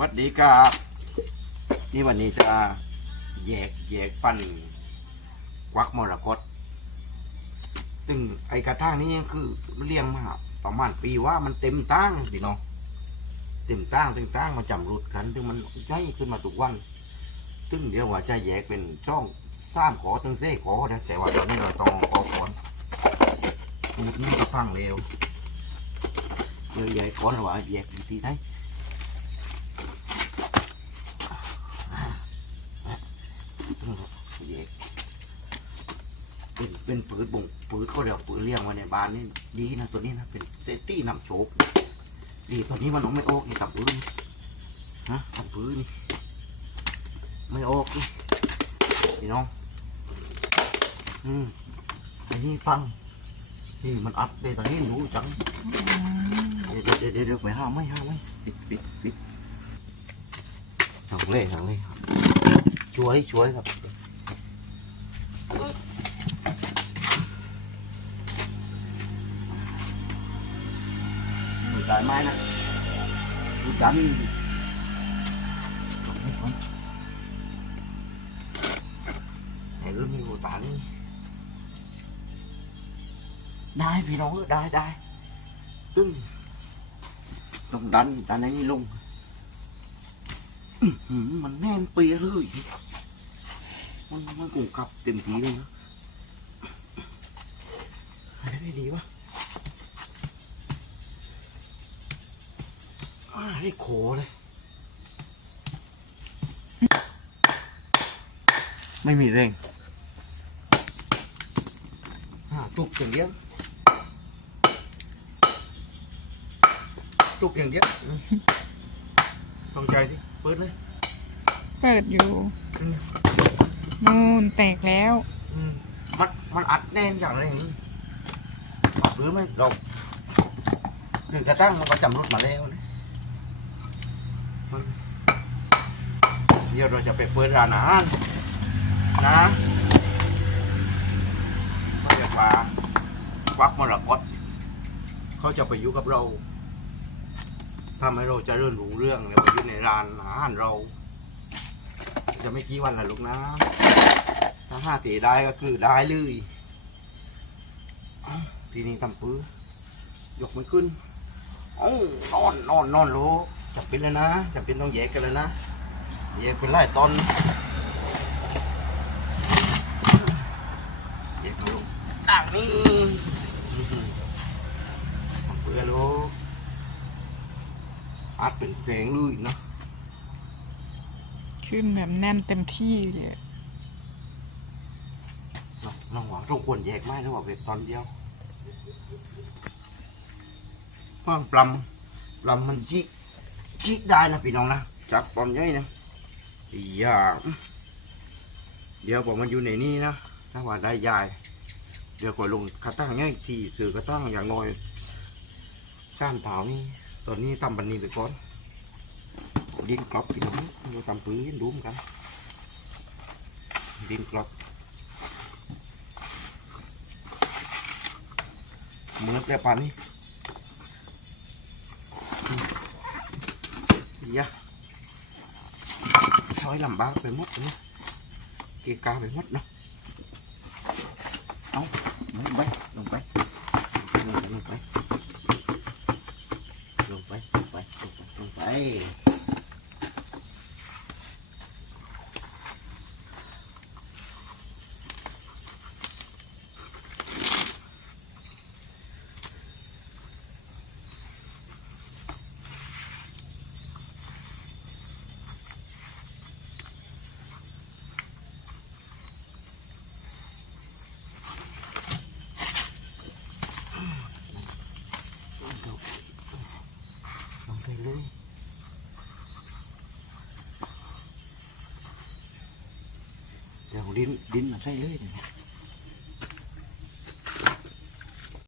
วัสดีครับ นี่วันนี้จะแยกแยกฟันควักมรกตตึงไอกระทางนี้คือเลี้ยงมาประมาณปีว่ามันเต็มตั้งพี่น้องเต็มตั้งเต็มตั้งมาจำรุดกันถึงมันใหญ่ขึ้นมาทุกวันตึงเดี๋ยวว่าจะแยกเป็นช่องสร้ามขอตึงเซ่ขอนะแต่ว่าตอนนี้เราต้องออกก่อนรูดนี่ก็พังเร็วเยวแยกก่อนว่าแยกวิธีไหน เย็ก เป็นเป็นปืนบ่งปืนเขาเรียกปืนเลี้ยงไว้ในบ้านนี่ดีนะตัวนี้นะเป็นเซฟตี้นำโชคดีตัวนี้มันออกไม่ออกนี่กับปืนฮะกับปืนนี่ไม่ออกนี่พี่น้องอืมไอ้นี่ฟังนี่มันอัดเลยตอนนี้หนูจังเดี๋ยวเดี๋ยวเดี๋ยวเดี๋ยวไปห้ามไม่ห้ามไม่ปิดปิดปิดทางเล่ทางเล่ครับช่วยช่วยครับ đại mai nè đi đánh này ướm đi vô tả đi đai vì nó đai đai tưng ต้องดันดันไอ้นี่ลงอื้อหือมันแน่นเปียเลย มันมันกุ่งกลับเต็มทีเลยนะอะไรไม่ดีวะ อ่าให้โขเลย ไม่มีแรงอ่าตุกอย่างเดียวตุกอย่างเดียวอืมต้องใจที่เปิดเลยเปิดอยู่อืมนู่นแตกแล้ว อืมมันมันอัดแน่นอย่างไรอย่างนี้หรือไม่เราคือกระตั้งมันก็จำรุดมาแล้วนะ เดี๋ยวเราจะไปเปิดร้านอาหารนะไม่อยากมาควักมรกตเขาจะไปอยู่กับเราทำให้เราจะเริ่มรู้เรื่องแล้วไปอยู่ในร้านอาหารเรา จะไม่กี่วันละลูกนะถ้าห้าตีได้ก็คือได้เลยทีนี้ทำปื้อยกไม่ขึ้นอ้นอนนอนนอนโลก จับเป็นแล้วนะจับเป็นต้องแยกกันแล้วนะแยกเป็นไล่ตอนแยกมาลูกอ่างนี้อื้อหือทำปื้อลูกอัดเป็นแสงเลยเนาะขึ้นแบบแน่นเต็มที่เลยน้องน้องหวังต้องควรแยกไหมหรือว่าเวทตอนเดียวฟังปลำปลำมันจิก จิกได้นะพี่น้องนะจับตอนใหญ่นะอย่าเดี๋ยวผมมันอยู่ในนี้นะถ้าว่าได้ยาย เดี๋ยวก่อลงกระตั้งง่ายทีสื่อกระตั้งอย่างน้อยก้านเผานี่ตอนนี้ทำบันนี้ไปก่อนดินกรอบพี่น้องเราทำปืนดูมกัน ดินกรอบมือนแต่ปานนี้าะเอาลงไปลงไปลงลงไปลงไปลงไปลงไปลงไปลงไปเลยเดินดินมาใส่เลยเดี๋ยวนี้